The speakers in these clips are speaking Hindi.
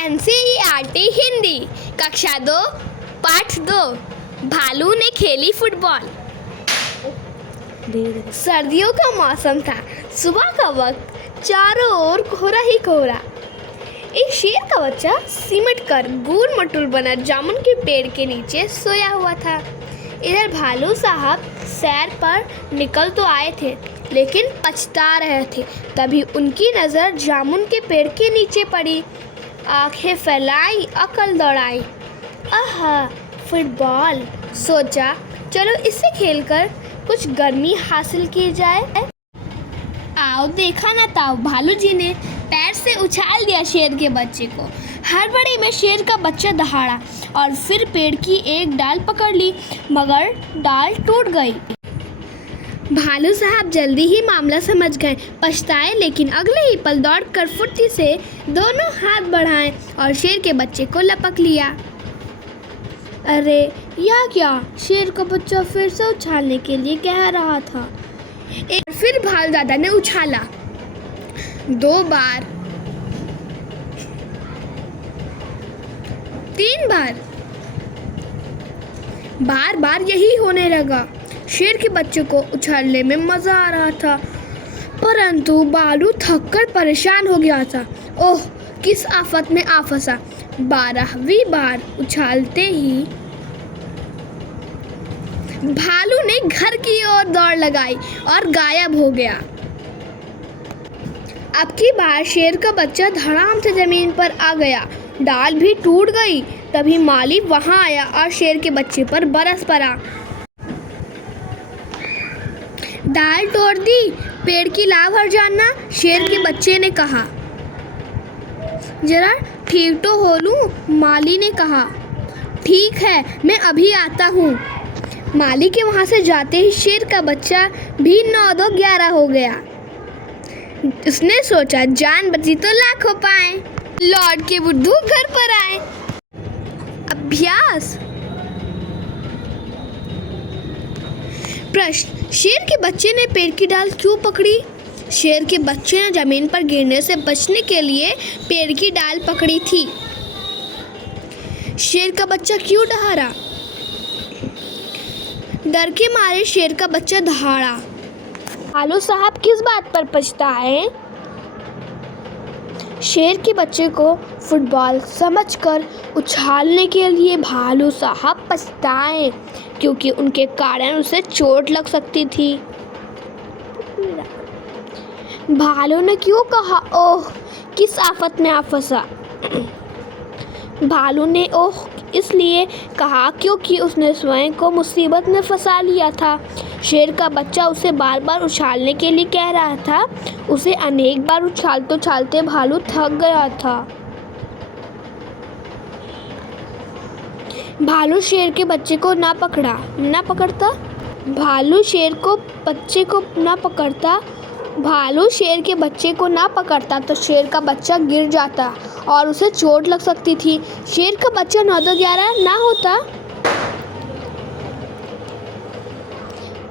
NCERT हिंदी कक्षा 2 पाठ 2 भालू ने खेली फुटबॉल। सर्दियों का मौसम था। सुबह का वक्त चारों ओर कोहरा ही कोहरा। एक शेर का बच्चा सिमट कर गोल मटोल बना जामुन के पेड़ के नीचे सोया हुआ था। इधर भालू साहब सैर पर निकल तो आए थे, लेकिन पछता रहे थे। तभी उनकी नज़र जामुन के पेड़ के नीचे पड़ी। आंखें फैलाई, अकल दौड़ाई। आहा, फुटबॉल! सोचा, चलो इससे खेलकर कुछ गर्मी हासिल की जाए। आओ देखा ना ताऊ, भालू जी ने पैर से उछाल दिया शेर के बच्चे को। हड़बड़ी में शेर का बच्चा दहाड़ा और फिर पेड़ की एक डाल पकड़ ली, मगर डाल टूट गई। भालू साहब जल्दी ही मामला समझ गए, पछताए, लेकिन अगले ही पल दौड़कर फुर्ती से दोनों हाथ बढ़ाए और शेर के बच्चे को लपक लिया। अरे यह क्या! शेर का बच्चा फिर से उछालने के लिए कह रहा था। एक फिर भालू दादा ने उछाला। 2 बार, 3 बार, बार बार यही होने लगा। शेर के बच्चे को उछालने में मजा आ रहा था, परंतु भालू थककर परेशान हो गया था। ओह, किस आफत में आ फंसा! 12वीं बार उछालते ही भालू ने घर की ओर दौड़ लगाई और गायब हो गया। अब की बार शेर का बच्चा धड़ाम से जमीन पर आ गया। डाल भी टूट गई। तभी माली वहां आया और शेर के बच्चे पर बरस पड़ा। डाल तोड़ दी, पेड़ की लाभ हर जानना, शेर के बच्चे ने कहा। जरा ठीक तो हो लूं, माली ने कहा। ठीक है, मैं अभी आता हूँ। माली के वहाँ से जाते ही शेर का बच्चा भी 9 2 11 हो गया। उसने सोचा, जान बची तो लाखों पाए। लौट के बुद्धू घर पर आए। अभ्यास। प्रश्न: शेर के बच्चे ने पेड़ की डाल क्यों पकड़ी? शेर के बच्चे ने जमीन पर गिरने से बचने के लिए पेड़ की डाल पकड़ी थी। शेर का बच्चा क्यों दहाड़ा? डर के मारे शेर का बच्चा दहाड़ा। भालू साहब किस बात पर पछताए? शेर के बच्चे को फुटबॉल समझकर उछालने के लिए भालू साहब पछताए, क्योंकि उनके कारण उसे चोट लग सकती थी। भालू ने क्यों कहा ओह, किस आफत में आ फंसा? भालू ने ओह इसलिए कहा क्योंकि उसने स्वयं को मुसीबत में फंसा लिया था। शेर का बच्चा उसे बार बार उछालने के लिए कह रहा था। उसे अनेक बार उछालते उछालते भालू थक गया था। भालू शेर के बच्चे को ना पकड़ता। भालू शेर के बच्चे को ना पकड़ता तो शेर का बच्चा गिर जाता और उसे चोट लग सकती थी। शेर का बच्चा 9 2 11 ना होता।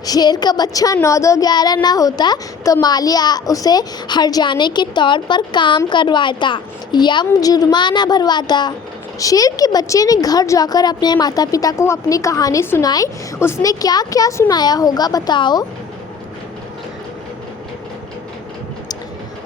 शेर का बच्चा 9 2 11 ना होता तो माली उसे हर्जाने के तौर पर काम करवाता या जुर्माना भरवाता। शेर के बच्चे ने घर जाकर अपने माता पिता को अपनी कहानी सुनाई। उसने क्या क्या सुनाया होगा बताओ?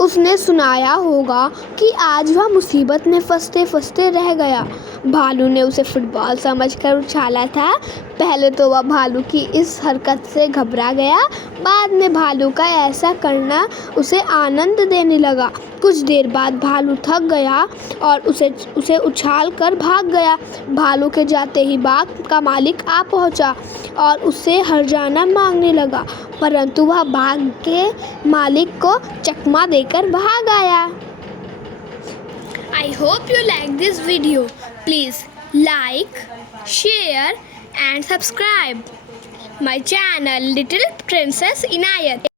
उसने सुनाया होगा कि आज वह मुसीबत में फंसते फंसते रह गया। भालू ने उसे फुटबॉल समझकर उछाला था। पहले तो वह भालू की इस हरकत से घबरा गया, बाद में भालू का ऐसा करना उसे आनंद देने लगा। कुछ देर बाद भालू थक गया और उसे उछाल कर भाग गया। भालू के जाते ही बाग का मालिक आ पहुंचा और उससे हर्जाना मांगने लगा, परंतु वह बाग के मालिक को चकमा देकर भाग आया। I hope you like this video. Please like, share and subscribe my channel Little Princess Inayat.